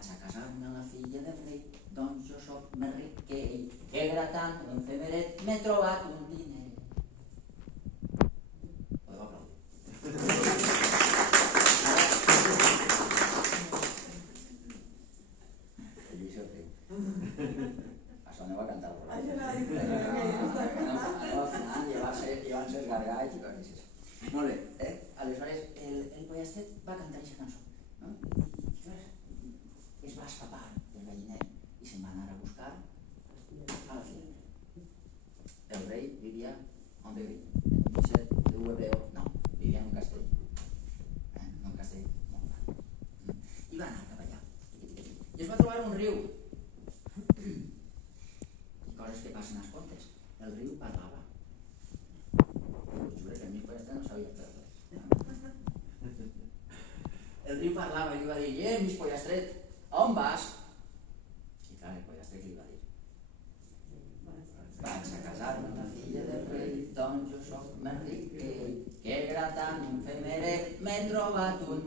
Vaig a casar-me amb la filla del rei, doncs jo soc més ric que ell, que gratant un femeret m'he trobat un diner. Podeu aplaudir. El Lluís el riu. Això aneu a cantar-ho. Al final llevar-se els gargalls i coses així. Molt bé, aleshores el pollastet va cantar aquesta cançó, no? I es va escapar del galliner i se'n va anar a buscar a la filla. El rei vivia on vivia? No, vivia en un castell. En un castell molt gran. I va anar cap allà. I es va trobar un riu. I coses que passen als contes. El riu parlava. Us juro que el meu pollastet no sabia fer res. El riu parlava i li va dir: mig pollastet, on vas? I clar, el pollastet li va dir: vaig a casar-me amb la filla del rei, doncs jo soc més ric que ell, que gratant un femeret m'he trobat un